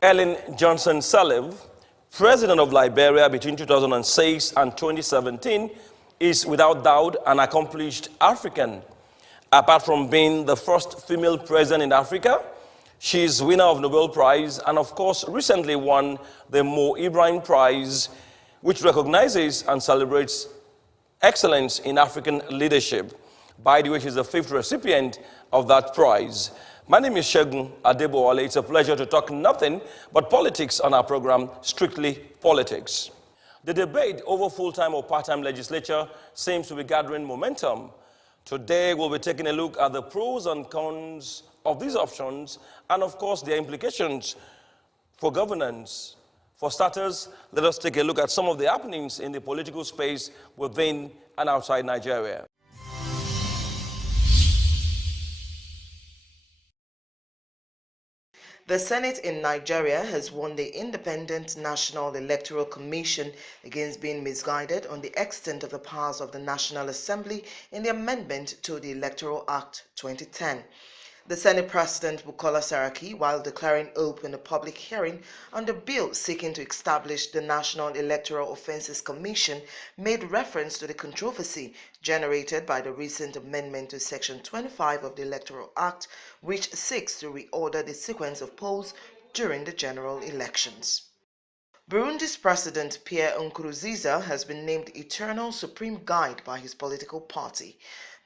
Ellen Johnson Sirleaf, president of Liberia between 2006 and 2017, is without doubt an accomplished African. Apart from being the first female president in Africa, she is winner of Nobel Prize and, of course, recently won the Mo Ibrahim Prize, which recognizes and celebrates excellence in African leadership. By the way, she's the 5th recipient of that prize. My name is Segun Adebowale. It's a pleasure to talk nothing but politics on our program, Strictly Politics. The debate over full-time or part-time legislature seems to be gathering momentum. Today, we'll be taking a look at the pros and cons of these options and, of course, their implications for governance. For starters, let us take a look at some of the happenings in the political space within and outside Nigeria. The Senate in Nigeria has warned the Independent National Electoral Commission against being misguided on the extent of the powers of the National Assembly in the amendment to the Electoral Act 2010. The Senate President Bukola Saraki, while declaring open a public hearing on the bill seeking to establish the National Electoral Offences Commission, made reference to the controversy generated by the recent amendment to Section 25 of the Electoral Act, which seeks to reorder the sequence of polls during the general elections. Burundi's President Pierre Nkurunziza has been named Eternal Supreme Guide by his political party.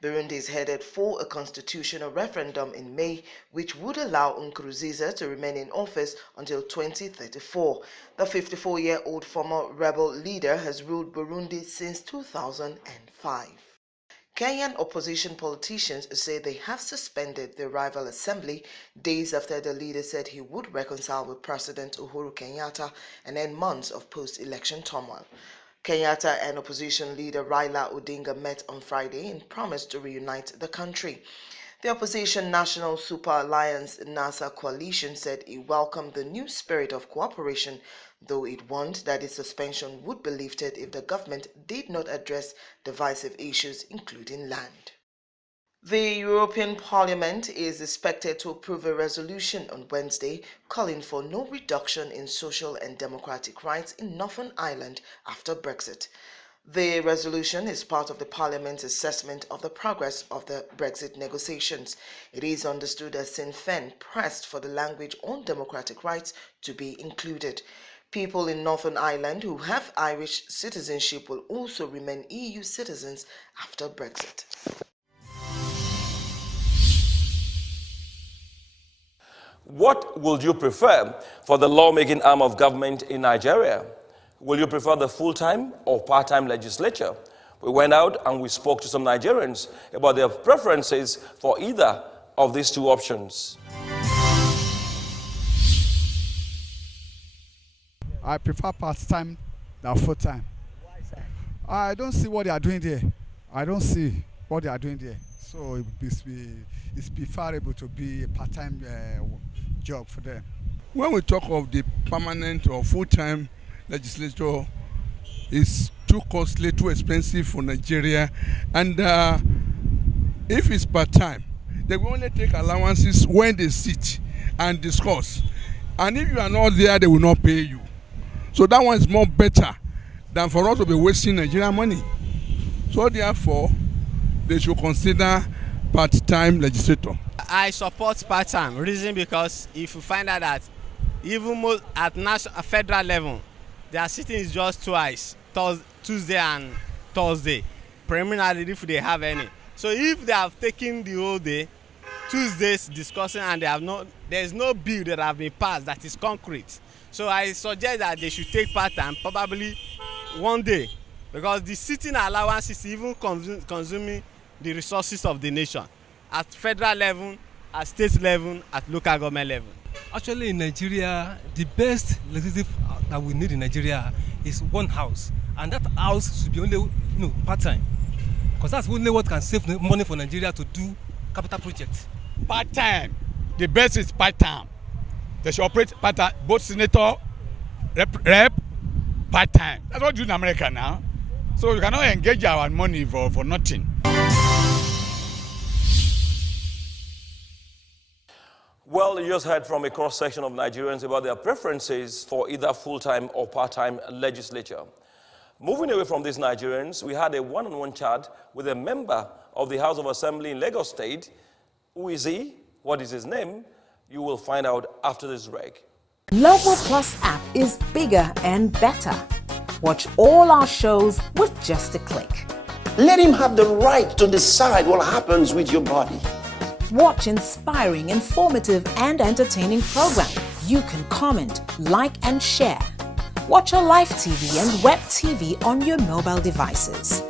Burundi is headed for a constitutional referendum in May, which would allow Nkurunziza to remain in office until 2034. The 54-year-old former rebel leader has ruled Burundi since 2005. Kenyan opposition politicians say they have suspended the rival assembly days after the leader said he would reconcile with President Uhuru Kenyatta and end months of post-election turmoil. Kenyatta and opposition leader Raila Odinga met on Friday and promised to reunite the country. The opposition National Super Alliance NASA coalition said it welcomed the new spirit of cooperation, though it warned that its suspension would be lifted if the government did not address divisive issues, including land. The European Parliament is expected to approve a resolution on Wednesday calling for no reduction in social and democratic rights in Northern Ireland after Brexit. The resolution is part of the Parliament's assessment of the progress of the Brexit negotiations. It is understood that Sinn Féin pressed for the language on democratic rights to be included. People in Northern Ireland who have Irish citizenship will also remain EU citizens after Brexit. What would you prefer for the lawmaking arm of government in Nigeria? Will you prefer the full-time or part-time legislature? We went out and we spoke to some Nigerians about their preferences for either of these two options. I prefer part-time than full-time. I don't see what they are doing there. I don't see what they are doing there. So it's preferable to be a part-time job for them. When we talk of the permanent or full-time legislature, it's too costly, too expensive for Nigeria. And if it's part-time, they will only take allowances when they sit and discuss. And if you are not there, they will not pay you. So that one is more better than for us to be wasting Nigerian money. So therefore, they should consider part-time legislator. I support part-time. Reason because if you find out that even at national federal level, their sitting is just twice, Tuesday and Thursday, preliminarily if they have any. So if they have taken the whole day, Tuesdays discussing, and there is no bill that have been passed that is concrete. So I suggest that they should take part-time, probably one day, because the sitting allowance is even consuming the resources of the nation at federal level, at state level, at local government level. Actually, in Nigeria, the best legislative that we need in Nigeria is one house, and that house should be only part-time, because that's only what can save money for Nigeria to do capital projects. Part-time, the best is part-time. They should operate part-time, both senator, rep, part-time. That's what we do in America now. So you cannot engage our money for nothing. Well, you just heard from a cross-section of Nigerians about their preferences for either full-time or part-time legislature. Moving away from these Nigerians, we had a one-on-one chat with a member of the House of Assembly in Lagos State. Who is he? What is his name? You will find out after this break. Level Plus app is bigger and better. Watch all our shows with just a click. Let him have the right to decide what happens with your body. Watch inspiring, informative, and entertaining programs. You can comment, like, and share. Watch our live TV and web TV on your mobile devices.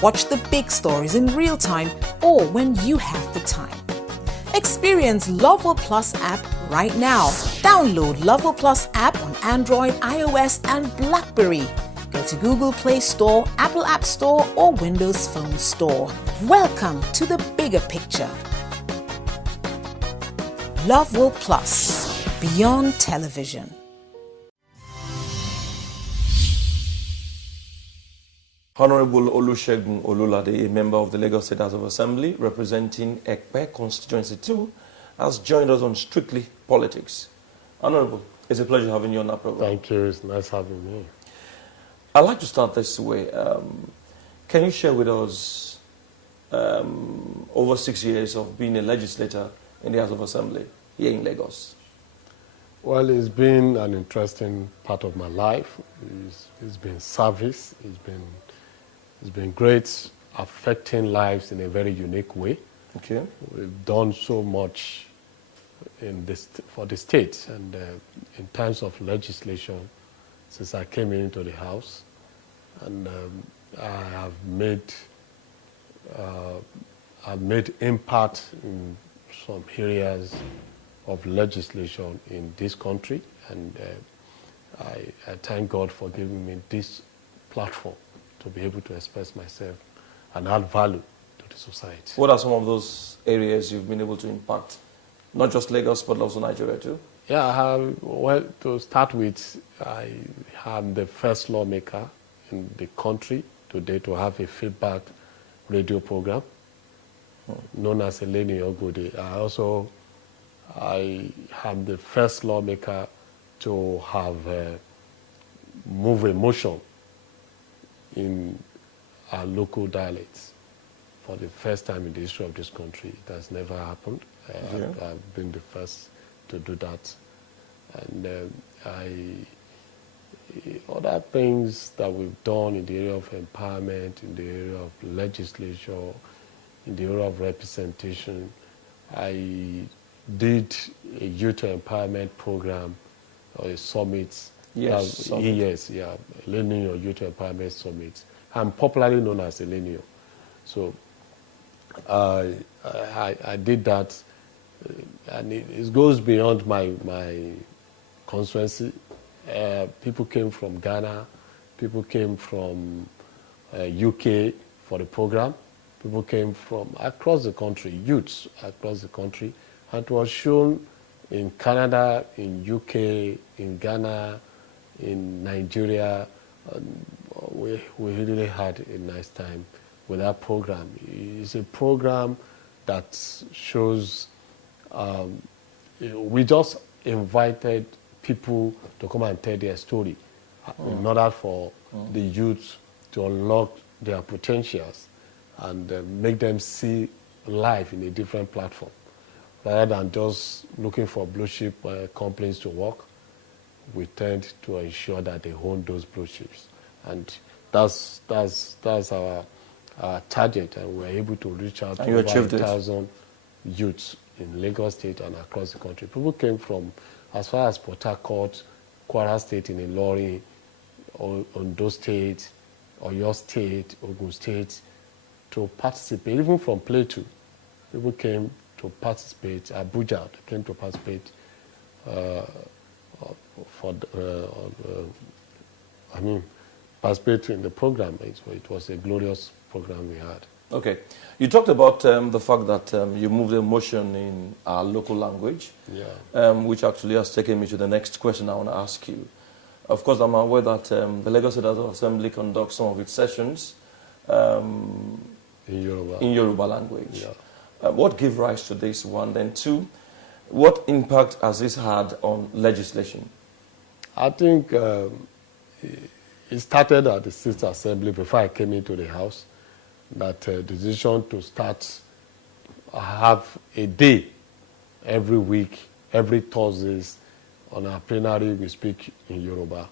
Watch the big stories in real time or when you have the time. Experience Level Plus app right now. Download Level Plus app on Android, iOS, and BlackBerry. Go to Google Play Store, Apple App Store, or Windows Phone Store. Welcome to the bigger picture. Level Plus, beyond television. Honorable Olusegun Olulade, a member of the Lagos State House of Assembly representing Ekpe Constituency 2, has joined us on Strictly Politics. Honorable, it's a pleasure having you on our program. Thank you. It's nice having me. I'd like to start this way. Can you share with us over 6 years of being a legislator in the House of Assembly here in Lagos? Well, it's been an interesting part of my life. It's been service. It's been great, affecting lives in a very unique way. Okay. We've done so much for the state, and in terms of legislation, since I came into the House, and I have made impact in some areas of legislation in this country, and I thank God for giving me this platform to be able to express myself and add value to the society. What are some of those areas you've been able to impact? Not just Lagos, but also Nigeria too? Yeah, well, to start with, I am the first lawmaker in the country today to have a feedback radio program known as Eleni Ogode. I am the first lawmaker to have move a motion in our local dialects for the first time in the history of this country. It has never happened. I've been the first to do that. And other things that we've done in the area of empowerment, in the area of legislature, in the area of representation. I did a youth empowerment program, or a summit. Yes, Elenio Youth Empowerment Summit. I'm popularly known as Elenio. So I did that, and it goes beyond my constituency. People came from Ghana, people came from UK for the program, people came from across the country, youths across the country, and it was shown in Canada, in UK, in Ghana, in Nigeria. We really had a nice time with that program. It's a program that shows, we just invited people to come and tell their story in order for the youth to unlock their potentials and make them see life in a different platform. Rather than just looking for blue chip companies to work, we tend to ensure that they own those blue chips. And that's our target, and we're able to reach out to over 1,000 youths in Lagos State and across the country. People came from as far as Port Harcourt, Kwara State in Ilorin, Ondo State, Oyo State, Ogun State, to participate. Even from Plateau, people came to participate. Abuja came to participate participate in the program. It was a glorious program we had. Okay. You talked about the fact that you moved a motion in our local language, which actually has taken me to the next question I want to ask you. Of course, I'm aware that the Lagos State House of Assembly conducts some of its sessions in Yoruba language. Yeah. What gave rise to this one? Then two, What impact has this had on legislation? I think it started at the State Assembly before I came into the House, that the decision to start have a day every week, every Thursdays, on our plenary we speak in Yoruba.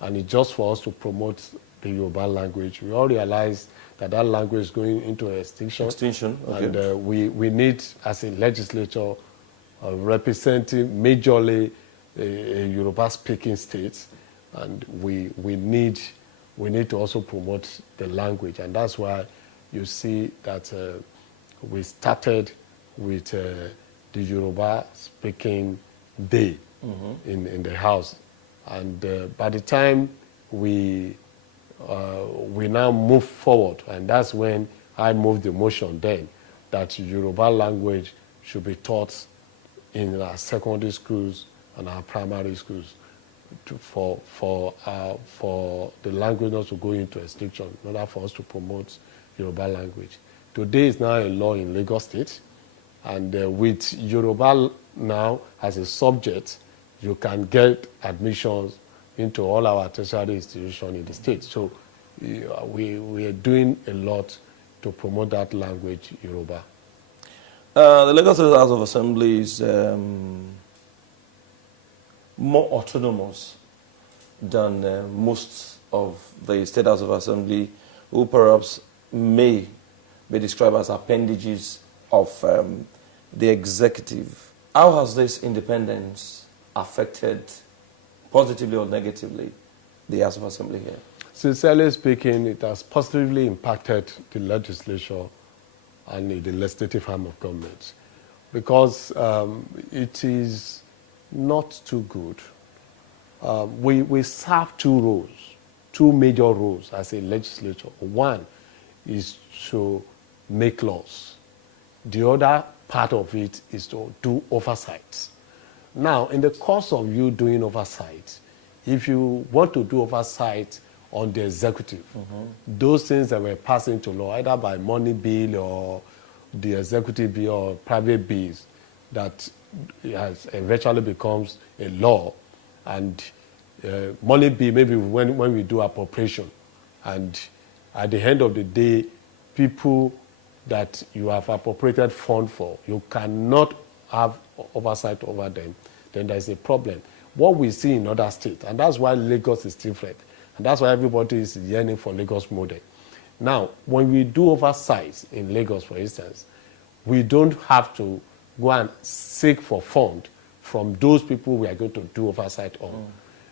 And it's just for us to promote the Yoruba language. We all realize that that language is going into extinction. Okay. And we need, as a legislature, representing majorly a Yoruba-speaking state, and we need to also promote the language, and that's why you see that we started with the Yoruba-speaking day in the House, and by the time we now move forward, and that's when I moved the motion then that Yoruba language should be taught in our secondary schools and our primary schools for the language not to go into extinction, in order for us to promote Yoruba language. Today is now a law in Lagos State, and with Yoruba now as a subject, you can get admissions into all our tertiary institutions in the state. So we are doing a lot to promote that language, Yoruba. The Lagos State House of Assembly is more autonomous than most of the State House of Assembly, who perhaps may be described as appendages of the executive. How has this independence affected, positively or negatively, the House of Assembly here? Sincerely speaking, it has positively impacted the legislature and the legislative arm of government, because it is not too good. We serve two major roles as a legislature. One is to make laws. The other part of it is to do oversight. Now, in the course of you doing oversight, if you want to do oversight on the executive, those things that were passed into law, either by money bill or the executive bill or private bills, that has eventually becomes a law, and money bill maybe when we do appropriation, and at the end of the day, people that you have appropriated fund for, you cannot have oversight over them, then there's a problem. What we see in other states, and that's why Lagos is different, and that's why everybody is yearning for Lagos model. Now, when we do oversight in Lagos, for instance, we don't have to go and seek for fund from those people we are going to do oversight on.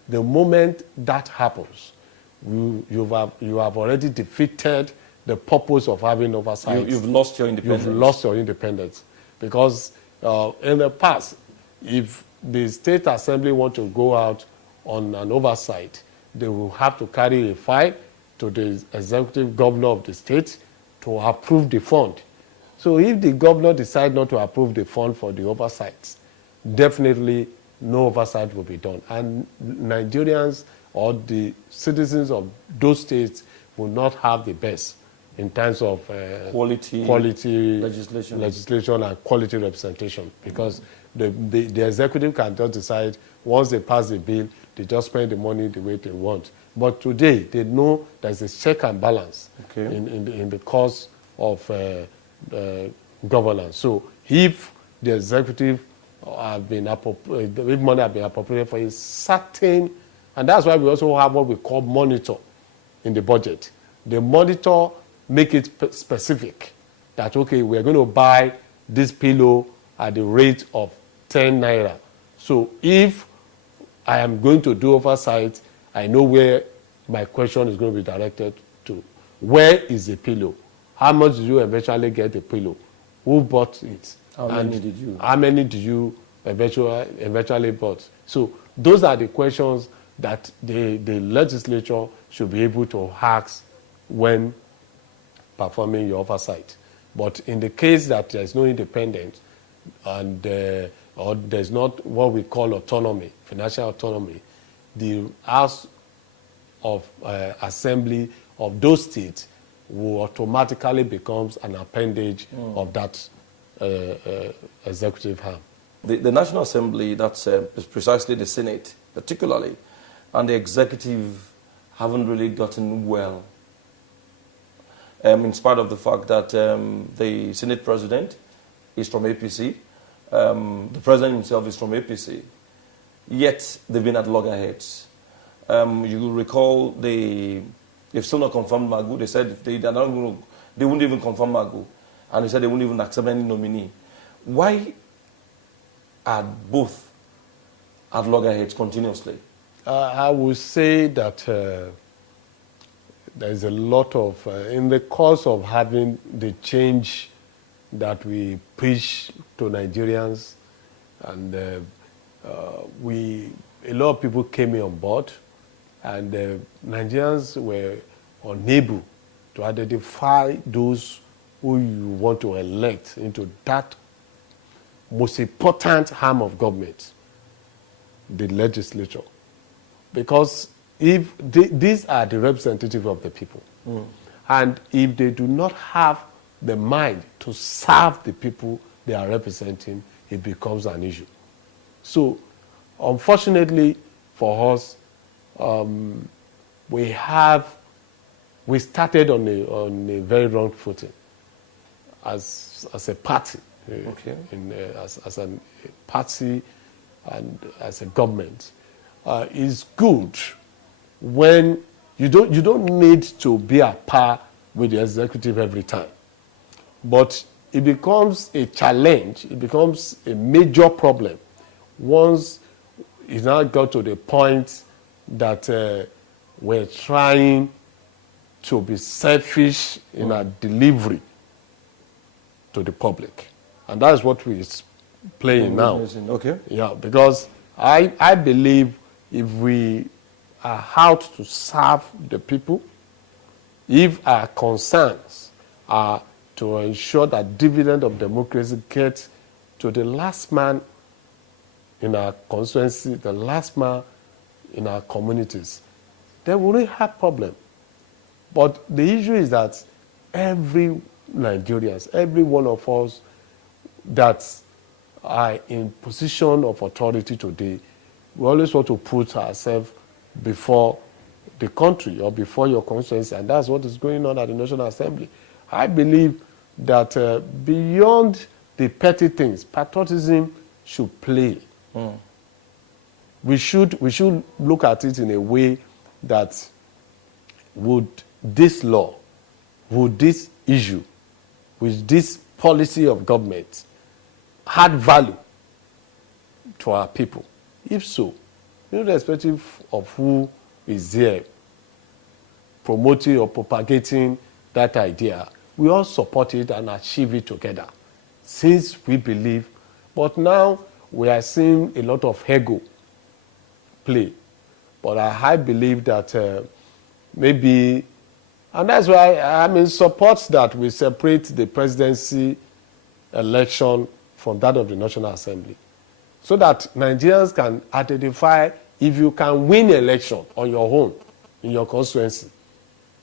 The moment that happens, you have already defeated the purpose of having oversight. You've lost your independence. You've lost your independence. Because in the past, if the State Assembly want to go out on an oversight, they will have to carry a file to the executive governor of the state to approve the fund. So if the governor decides not to approve the fund for the oversight, definitely no oversight will be done. And Nigerians or the citizens of those states will not have the best in terms of quality legislation and quality representation, because the executive can just decide, once they pass the bill, they just spend the money the way they want. But today, they know there's a check and balance in the course of governance. So if the executive have been if money have been appropriated for a certain, and that's why we also have what we call monitor in the budget. The monitor make it specific that, okay, we're going to buy this pillow at the rate of 10 naira. So if I am going to do oversight, I know where my question is going to be directed to. Where is the pillow? How much did you eventually get the pillow? Who bought it? How many did you? How many did you eventually bought? So those are the questions that the legislature should be able to ask when performing your oversight. But in the case that there's no independence and or there's not what we call autonomy, financial autonomy, the House of Assembly of those states will automatically becomes an appendage of that executive arm. the National Assembly, that's precisely the Senate, particularly, and the executive haven't really gotten well. In spite of the fact that the Senate president is from APC, the president himself is from APC, yet they've been at loggerheads. You will recall they've still not confirmed Magu. They said they wouldn't even confirm Magu, and they said they wouldn't even accept any nominee. Why are both at loggerheads continuously? I would say that there's a lot of, in the course of having the change that we preach to Nigerians, and a lot of people came in on board, and Nigerians were unable to identify those who you want to elect into that most important arm of government, the legislature. Because if these are the representatives of the people, and if they do not have the mind to serve the people they are representing, it becomes an issue. So, unfortunately for us, we started on a very wrong footing as a party, Okay. As a party and as a government. It's good when you don't need to be at par with the executive every time, but it becomes a challenge. It becomes a major problem once it now got to the point that we're trying to be selfish in our delivery to the public, and that's what we're playing now. Okay. Yeah, because I believe if we are out to serve the people, if our concerns are to ensure that dividend of democracy gets to the last man in our constituency, the last man in our communities, then we won't have problem. But the issue is that every Nigerians, every one of us that are in position of authority today, we always want to put ourselves before the country or before your constituency, and that's what is going on at the National Assembly. I believe that beyond the petty things, patriotism should play. We should look at it in a way that would this law, would this issue, with this policy of government add value to our people? If so, irrespective of who is there promoting or propagating that idea, we all support it and achieve it together, since we believe. But now we are seeing a lot of ego play. But I believe that maybe, and that's why I'm in support that we separate the presidency election from that of the National Assembly, so that Nigerians can identify if you can win an election on your own in your constituency.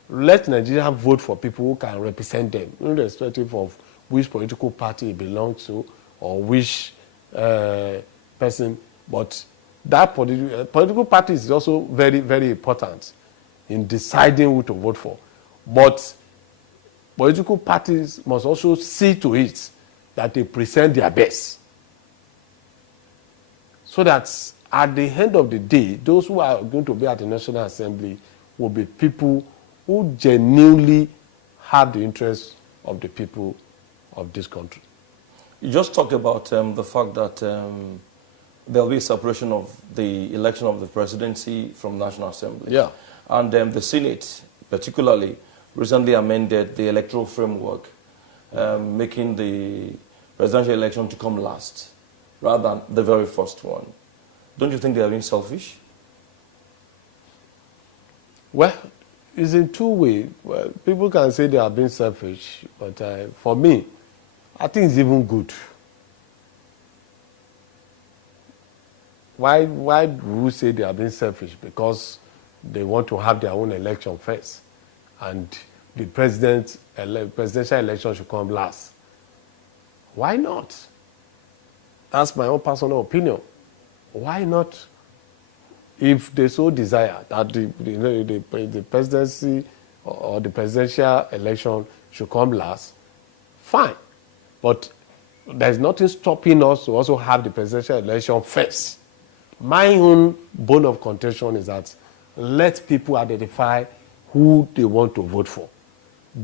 Let Nigerians vote for people who can represent them, irrespective of which political party it belongs to or which person. But that political party is also very, very important in deciding who to vote for. But political parties must also see to it that they present their best, so that at the end of the day, those who are going to be at the National Assembly will be people who genuinely have the interests of the people of this country. You just talked about the fact that there will be a separation of the election of the presidency from National Assembly. Yeah. And the Senate, particularly, recently amended the electoral framework, making the presidential election to come last, rather than the very first one. Don't you think they are being selfish? Well, it's in two ways. Well, people can say they are being selfish, but for me, I think it's even good. Why do we say they are being selfish? Because they want to have their own election first, and the presidential election should come last. Why not? that's my own personal opinion. Why not, if they so desire that the presidency or the presidential election should come last, fine. But there's nothing stopping us to also have the presidential election first. My own bone of contention is that let people identify who they want to vote for.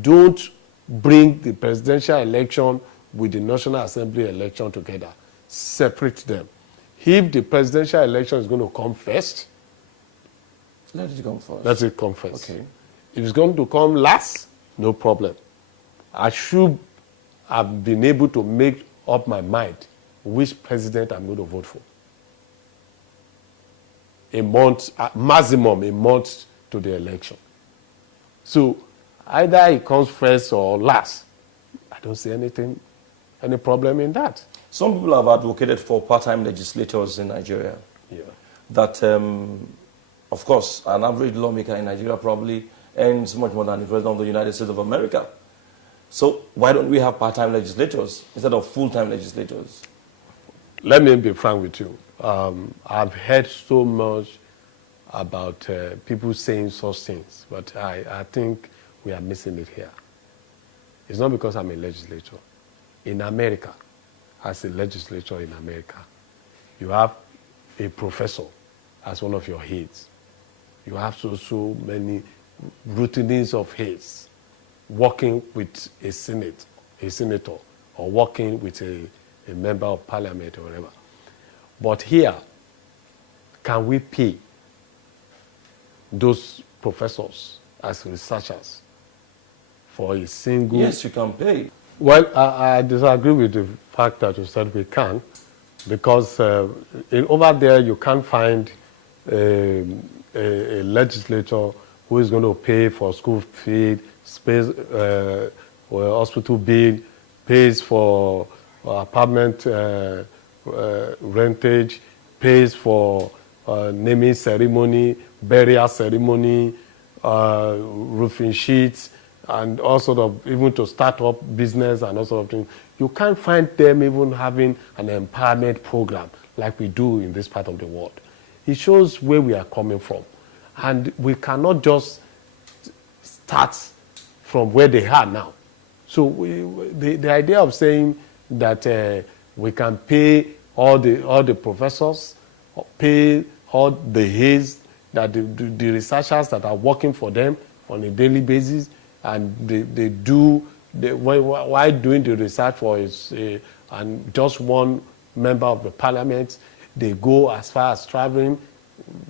Don't bring the presidential election with the National Assembly election together. Separate them. If the presidential election is going to come first, let it come first. Let it come first. Okay. If it's going to come last, no problem. I should have been able to make up my mind which president I'm going to vote for. A month, maximum a month to the election. So either it comes first or last. I don't see any problem in that. Some people have advocated for part-time legislators in Nigeria. Yeah. That, of course, an average lawmaker in Nigeria probably earns much more than the President of the United States of America. So why don't we have part-time legislators instead of full-time legislators? Let me be frank with you. I've heard so much about people saying such things, but I think we are missing it here. It's not because I'm a legislator. In America, as a legislator in America, you have a professor as one of your heads. You have so many routines of heads working with a senator, or working with a member of parliament or whatever. But here, can we pay those professors as researchers for a single... Yes, you can pay. Well, I disagree with the fact that you said we can, because over there you can't find a legislator who is going to pay for school fee, space, hospital bill, pays for apartment rentage, pays for naming ceremony, burial ceremony, roofing sheets, and all sort of, even to start up business and all sort of things. You can't find them even having an empowerment program like we do in this part of the world. It shows where we are coming from. And we cannot just start from where they are now. So the idea of saying that we can pay all the professors, pay all the heads, that the researchers that are working for them on a daily basis, and they do, why doing the research for and just one member of the parliament, they go as far as traveling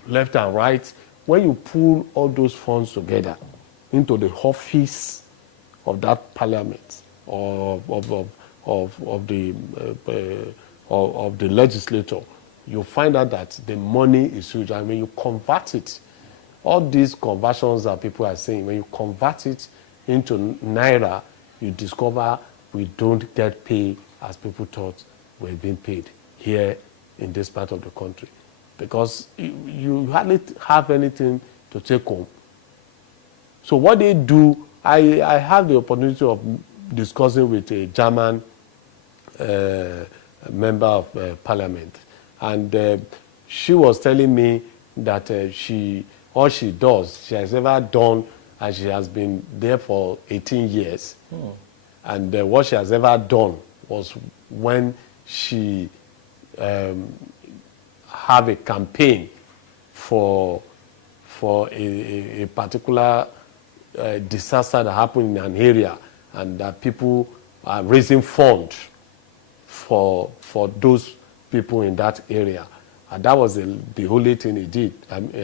left and right. When you pull all those funds together into the office of that parliament or of the legislature, you find out that the money is huge. And when you convert it, all these conversions that people are saying, when you convert it into naira, you discover we don't get paid as people thought we're being paid here in this part of the country, because you hardly have anything to take home. So what they do, I have the opportunity of discussing with a German member of parliament, and she was telling me that all she does, she has ever done, and she has been there for 18 years. And what she has ever done was when she have a campaign for a particular disaster that happened in an area, and that people are raising funds for those people in that area. And that was the only thing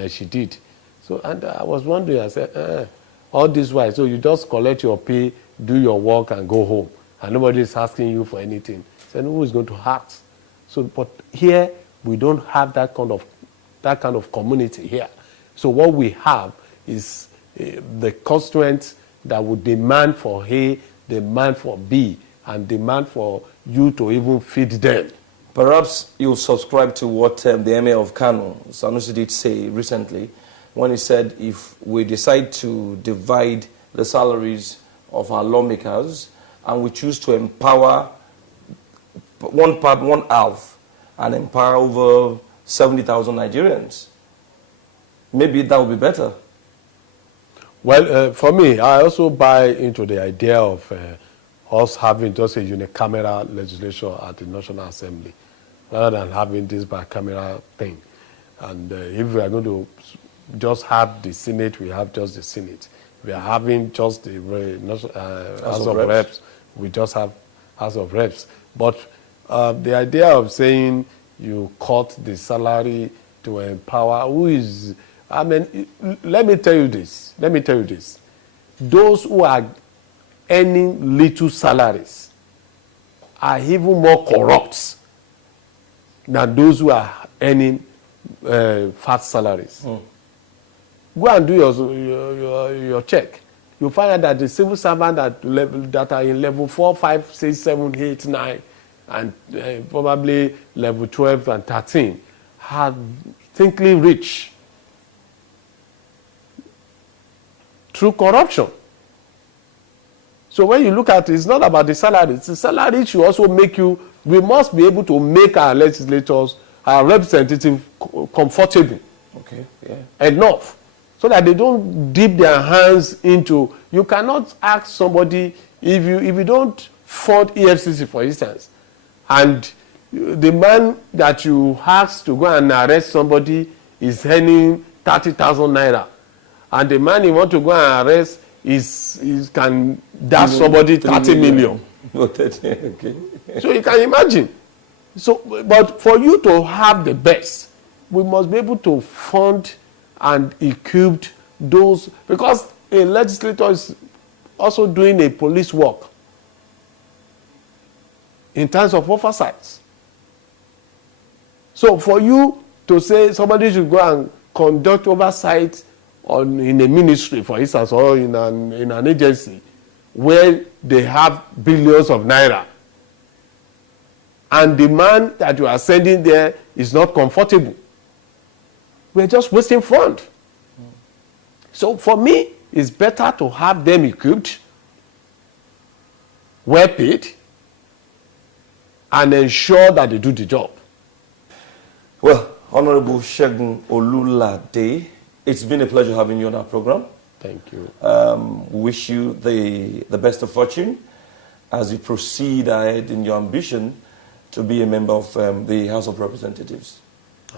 she did. So, and I was wondering, I said, all this while, so you just collect your pay, do your work, and go home, and nobody is asking you for anything. So who is going to ask? So, but here we don't have that kind of community here. So what we have is the constituents that would demand for A, demand for B, and demand for you to even feed them. Perhaps you subscribe to what the Emir of Kano, Sanusi, did say recently, when he said if we decide to divide the salaries of our lawmakers and we choose to empower one half and empower over 70,000 Nigerians. Maybe that would be better. Well, for me, I also buy into the idea of us having just a unicameral legislation at the National Assembly, rather than having this bicameral thing. And if we are going to just have the Senate, we have just the Senate. If we are having just the House of Reps, we just have House of Reps. But the idea of saying you cut the salary to empower, who is, I mean, let me tell you this. Those who are earning little salaries are even more corrupt than those who are earning fat salaries. Go and do your check. You'll find out that the civil servants that are in level 4, 5, 6, 7, 8, 9, and probably level 12 and 13 are thinkly rich through corruption. So when you look at it, it's not about the salary. The salary should also make you, we must be able to make our legislators, our representatives comfortable. Okay, yeah. Enough. So that they don't dip their hands into, you cannot ask somebody, if you don't fund EFCC, for instance, and the man that you ask to go and arrest somebody is earning 30,000 naira, and the man you want to go and arrest can dash somebody 30 million. Okay. So you can imagine. So, but for you to have the best, we must be able to fund and equip those, because a legislator is also doing a police work in terms of oversight. So for you to say somebody should go and conduct oversight in a ministry, for instance, or in an agency where they have billions of naira, and the man that you are sending there is not comfortable, we're just wasting funds. So for me, it's better to have them equipped, well paid, and ensure that they do the job. Well, Honorable Olusegun Olulade, it's been a pleasure having you on our program. Thank you. Wish you the best of fortune as you proceed ahead in your ambition to be a member of the House of Representatives.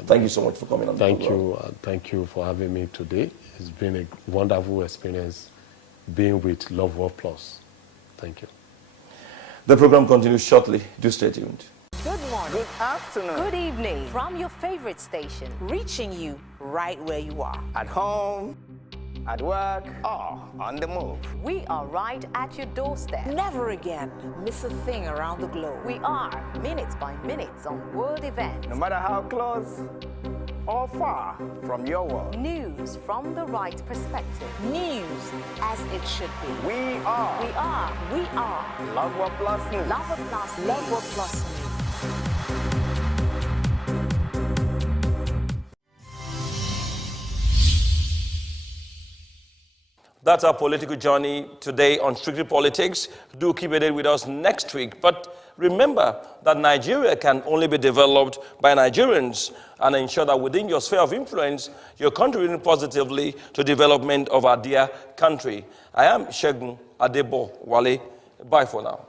Thank you so much for coming on. Thank you. Thank you for having me today. It's been a wonderful experience being with Love World Plus. Thank you. The program continues shortly. Do stay tuned. Good morning. Good afternoon. Good evening. From your favorite station, reaching you right where you are. At home, at work, or on the move. We are right at your doorstep. Never again miss a thing around the globe. We are minutes by minutes on world events. No matter how close or far from your world. News from the right perspective. News as it should be. We are Love World Plus News. Love World Plus News. Love World Plus News. That's our political journey today on Strictly Politics. Do keep it with us next week. But remember that Nigeria can only be developed by Nigerians, and ensure that within your sphere of influence, you're contributing positively to development of our dear country. I am Segun Adebo Wale. Bye for now.